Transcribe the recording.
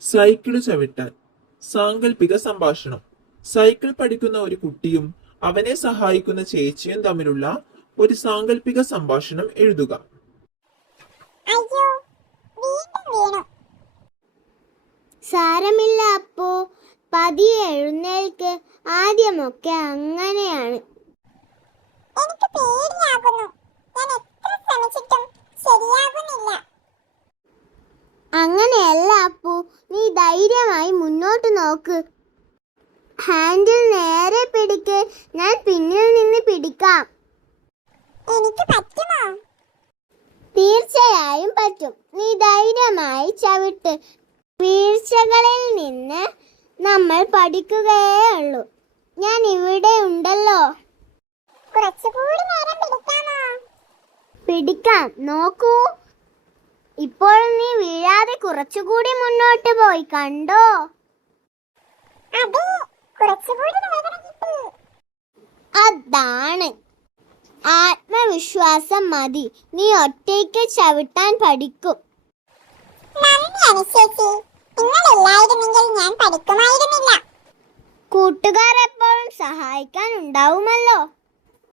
Cycle ചവിട്ടാൻ. സാങ്കല്പിക സംഭാഷണം. സൈക്കിൾ പഠിക്കുന്ന ഒരു കുട്ടിയും അവനെ സഹായിക്കുന്ന ചേച്ചിയും തമ്മിലുള്ള ഒരു സാങ്കല്പിക സംഭാഷണം എഴുതുക. അയ്യോ, വീണ്ടും വീണു. സാരമില്ല അപ്പോ, പതിയെ എഴുന്നേൽക്ക്. ആദ്യമൊക്കെ അങ്ങനെയാണ്. എനിക്ക് പേടിയാകുന്നു. ഞാൻ എത്ര ശ്രമിച്ചിട്ടും ശരിയാകുന്നില്ല. അങ്ങനെയല്ല അപ്പു, നീ ധൈര്യമായി മുന്നോട്ട് നോക്ക്. ഹാൻഡിൽ നേരെ പിടിക്ക്, ഞാൻ പിന്നിൽ നിന്ന് പിടിക്കാം. എനിക്ക് പറ്റുമോ? തീർച്ചയായും പറ്റും. നീ ധൈര്യമായി ചവിട്ട്. വീഴ്ചകളിൽ നിന്ന് നമ്മൾ പഠിക്കുകയേ ഉള്ളൂ. ഞാൻ ഇവിടെ ഉണ്ടല്ലോ. കുറച്ചുകൂടി നേരം പിടിക്കാമോ? പിടിക്കാം, നോക്കൂ. ഇപ്പോൾ നീ വീഴാതെ കുറച്ചുകൂടി മുന്നോട്ട് പോയി, കണ്ടോ? അതെ, കുറച്ചുകൂടി വേദന കിട്ടി. അതാണ് ആത്മവിശ്വാസം മതി. നീ ഒറ്റയ്ക്ക് ചവിട്ടാൻ പഠിക്കും. നന്ദി അനുശേഷി. നിങ്ങളില്ലായിരുന്നെങ്കിൽ ഞാൻ പഠിക്കുമായിരുന്നില്ല. കൂട്ടുകാർ എപ്പോഴും സഹായിക്കാൻ ഉണ്ടാവുമല്ലോ.